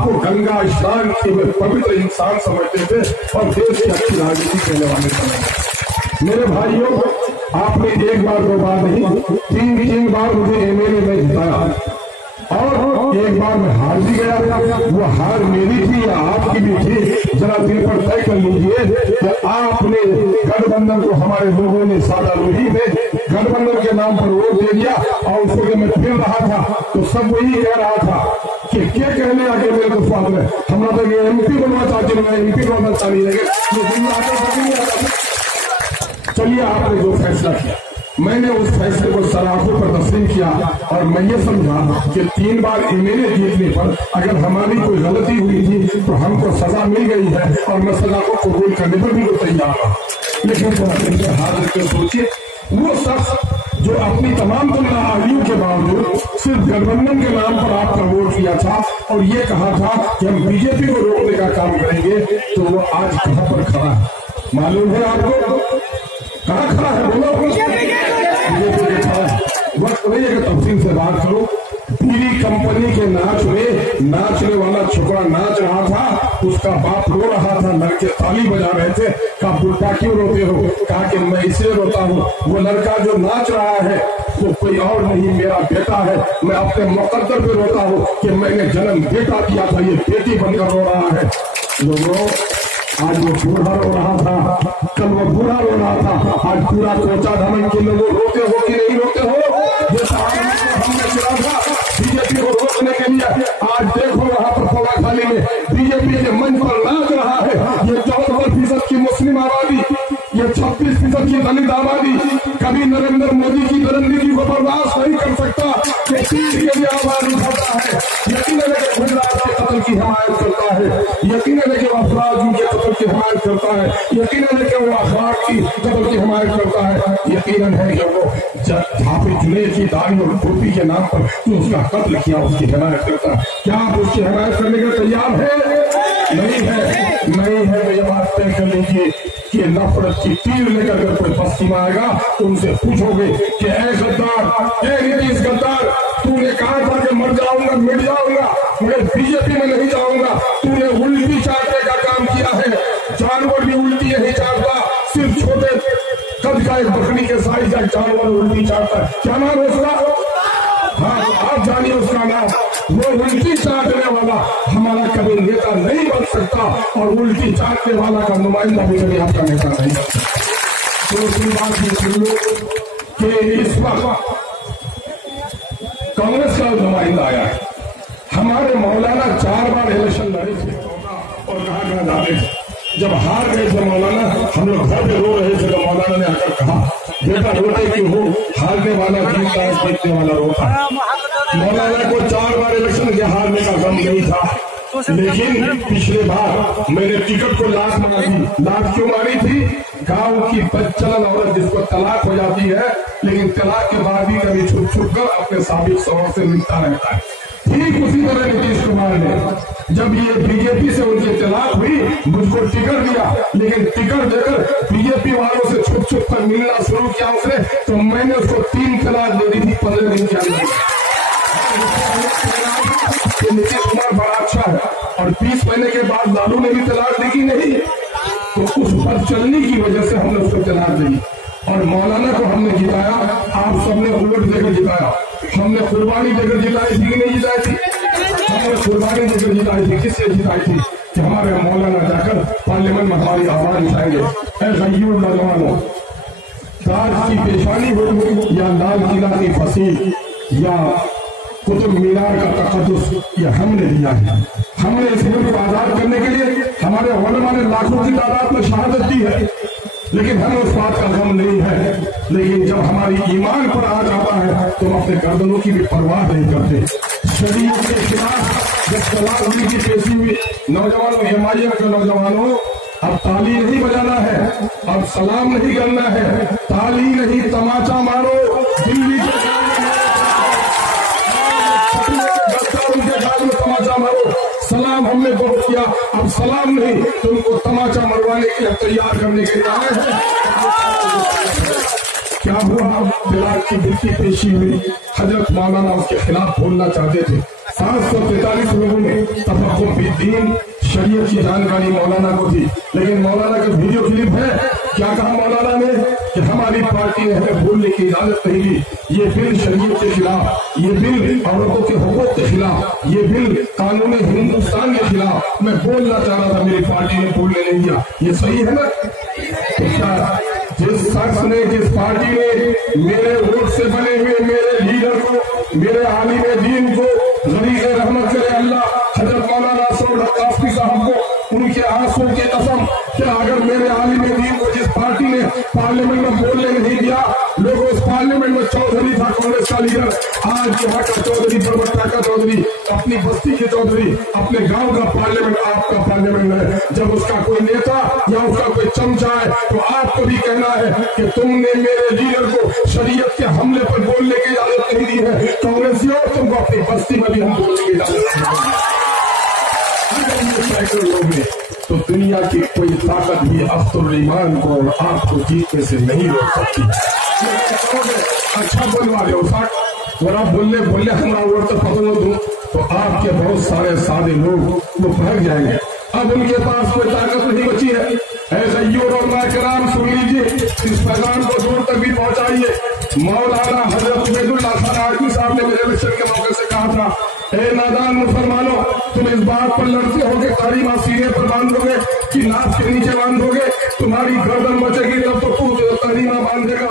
आपको गंगा स्नान के पवित्र इंसान समझते थे और देश की अच्छी राजनीति करने वाले समझते। मेरे भाइयों, आपने एक बार दो बार नहीं, तीन बार मुझे एमएलए में जिताया और एक बार मैं हार भी गया। वो हार मेरी थी या आपकी भी थी, जरा दिल पर तय कर लीजिए कि आपने गठबंधन को, हमारे लोगों ने सादा लोही में गठबंधन के नाम पर वोट दे दिया और उसको जब मैं फिर रहा था तो सब वही कह रहा था कि क्या कहने आगे मेरे को स्वागत है, हमारा तो ये एमपी बनना चाहते हैं, एमपी बनना चाहिए। चलिए, आपने जो फैसला किया, मैंने उस फैसले को सराहों पर तस्लीम किया और मैं ये समझा कि 3 बार एमएलए जीतने पर अगर हमारी कोई गलती हुई थी तो हमको सजा मिल गई है और मैं सजा को कबूल करने पर भी तैयार था। लेकिन हाथ रखकर सोचिए, वो शख्स जो अपनी तमाम आयु के बावजूद सिर्फ गठबंधन के नाम पर आपका वोट किया था और ये कहा था कि हम बीजेपी को रोकने का काम करेंगे, तो वो आज कहां पर खड़ा है मालूम है आपको? कहां खड़ा है बोलो? वक्त नहीं है कि तफसील से बात करो। पूरी कंपनी के नाच में नाचने वाला छोकरा नाच रहा था, उसका बाप रो रहा था, लड़के ताली बजा रहे थे। कहा बुढ़ा क्यों रोते हो? कहा कि मैं इसलिए रोता हूँ, वो लड़का जो नाच रहा है वो कोई और नहीं, मेरा बेटा है। मैं अपने मुकद्दर पे रोता हूँ कि मैंने जन्म बेटा दिया था, ये बेटी बनकर रो रहा है। लोगों, आज वो बूढ़ा रो रहा था, कल वो बूढ़ा रो रहा था, आज पूरा कोचा धमन के लोग रोते हो कि नहीं रोते हो? ये हमने चुना था बीजेपी को रोकने के लिए। आज देखो वहां पर पौड़ाखाली में बीजेपी के मंच पर नाच रहा है ये 74% की मुस्लिम आबादी, ये 26% की दलित आबादी। कभी नरेंद्र मोदी की रणनीति को बर्दाश्त नहीं कर सकता कि चीज के लिए आवाज उठाता है। यकीनन गुजरात के कत्ल की हिमायत करता है, यकीनन के अफराज के कत्ल की हिमायत करता है, यकीनन के वो अखबार की कत्ल की हिमायत करता है, यकीनन है कि वो छापे जुले की दाढ़ी और टोपी के नाम पर तो उसका कत्ल किया, उसकी हिमायत करता है। क्या आप उसकी हिमायत करने के तैयार है? नहीं है, नहीं है। तो ये बात तय कर लीजिए कि नफरत की तीर लेकर अगर कोई बस्ती में आएगा तो उनसे पूछोगे कि ऐ गद्दार, ऐ नीतीश गद्दार, तूने कहा था कि मर जाऊंगा, मिट जाऊंगा, मैं बीजेपी में नहीं जाऊंगा, तूने उल्टी चाटने का काम किया है। जानवर भी उल्टी नहीं चाटता, सिर्फ छोटे कद का एक बकरी के साइज का जानवर उल्टी चाटता है। क्या नाम है उसका? हाँ, आप जानिए उसका नाम। वो उल्टी चाटने वाला हमारा कभी नेता नहीं बन सकता और उल्टी चाटने वाला का नुमाइंदा भी कभी आपका नेता नहीं बन सकता। तो उसकी बात ये सुन लो कि इस वक्त कांग्रेस का नुमाइंदा आया है। हमारे मौलाना 4 बार इलेक्शन लड़े थे और कहाँ जा रहे थे। जब हार गए थे मौलाना, हम लोग घर पे रो रहे थे तो मौलाना ने आकर कहा, बेटा रोते क्यों हो? हारने वाला जीतता है, जीतने वाला रोता है। मौलाना को 4 बार इलेक्शन के हारने का गम नहीं था, लेकिन पिछले बार मैंने टिकट को लात मारी। लात क्यों मारी थी? गांव की बदचलन औरत जिसको तलाक हो जाती है, लेकिन तलाक के बाद भी कभी छुप छुप कर अपने साबिक शौहर से मिलता रहता है। ठीक उसी तरह नीतीश कुमार ने जब ये बीजेपी से उनकी तलाक हुई, मुझको टिकट दिया, लेकिन टिकट देकर बीजेपी वालों से छुप छुप कर मिलना शुरू किया उसने, तो मैंने उसको 3 तलाक दे दी थी 15 दिन के अंदर। नीतीश कुमार बड़ा अच्छा है और 20 महीने के बाद लालू ने भी तलाक दी कि नहीं? तो उस बदचलनी की वजह से हमने उसको तलाक दी और मौलाना को हमने जिताया। आप सबने वोट देकर जिताया, हमने कुर्बानी देकर जिताई थी कि नहीं जिताई थी? हमने कुर्बानी देकर जिताई थी। किससे जिताई थी? कि हमारे मौलाना जाकर पार्लियामेंट में हमारी आवाज उठाएंगे, गयूर नौजवानों, ताज की पेशानी हो या लाल किला की फसील या कुतुब मीनार का तकद्दुस, ये हमने दिया है। हमने इस मुल्क को आजाद करने के लिए हमारे उलमा ने लाखों की तादाद में शहादत दी है, लेकिन हमें उस बात का गम नहीं है। लेकिन जब हमारी ईमान पर आ जाता है तो हम अपने गर्दनों की भी परवाह नहीं करते। शरीयत के खिलाफ जब तलाक होने की पेशी हुई, नौजवानों, एमआईएम के नौजवानों, अब ताली नहीं बजाना है, अब सलाम नहीं करना है, ताली नहीं तमाचा मारो। दिल्ली के गाल में तमाचा मारो। सलाम हमने बहुत किया, अब सलाम नहीं, तुमको तमाचा मरवाने के लिए तैयार करने के लिए आए हैं। क्या हुआ? तलाक की बिल की पेशी हुई, हजरत मौलाना उसके खिलाफ बोलना चाहते थे, 543 लोगों ने तफक्कुर फिद्दीन शरीयत की जानकारी मौलाना को थी, लेकिन मौलाना का वीडियो क्लिप है। क्या कहा मौलाना ने कि हमारी पार्टी ने हमें बोलने की इजाजत नहीं दी, ये बिल शरीयत के खिलाफ, ये बिल औरतों के हुकूक के खिलाफ, ये बिल कानून हिंदुस्तान के खिलाफ मैं बोलना चाह रहा था, मेरी पार्टी ने बोलने नहीं दिया। ये सही है ना? तो क्या जिस शख्स ने, जिस पार्टी ने मेरे वोट से बने हुए मेरे लीडर को, मेरे आलिम दीन को, गरीब रहमत करे अल्लाह हजरत मौलाना असद काफी साहब को, उनके आंसू की कसम, क्या अगर मेरे आलिम दीन को जिस पार्टी ने पार्लियामेंट में बोलने नहीं दिया, लोगों उस पार्लियामेंट में चौधरी था कांग्रेस का लीडर, आज यहाँ का चौधरी, बरबट्टा का चौधरी, अपनी बस्ती के चौधरी, अपने गांव का पार्लियामेंट आपका पार्लियामेंट है। जब उसका कोई नेता या उसका कोई चमचा है तो आपको भी कहना है कि तुमने मेरे लीडर को शरीयत के हमले पर बोलने की इजाजत नहीं दी है। कांग्रेसियों, तुमको अपनी बस्ती में भी हम बोलने की इजाजत नहीं दी। तो दुनिया की कोई ताकत भी अख्तर ईमान को और आपको जीतने से नहीं रोक सकती। अच्छा बोलवा रहे हो साथ, और आप बोलने हमारा वोट तो पता दूं तो आपके बहुत सारे सादे लोग वो भाग जाएंगे। अब उनके पास कोई ताकत नहीं बची है। ऐसा यूर और माकराम सुन लीजिए, इस पैगाम को दूर तक भी पहुंचाइए। मौलाना हजरत उबैदुल्लाह खान आजमी साहब ने मेरे इलेक्शन के मौके से कहा था, ए नादान मुसलमानों, तुम इस बात पर लड़ते हो कि तारीमा सीने पर बांधोगे कि नाक के नीचे बांधोगे, तुम्हारी गर्दन बचेगी तब तो तू तारीमा बांधेगा।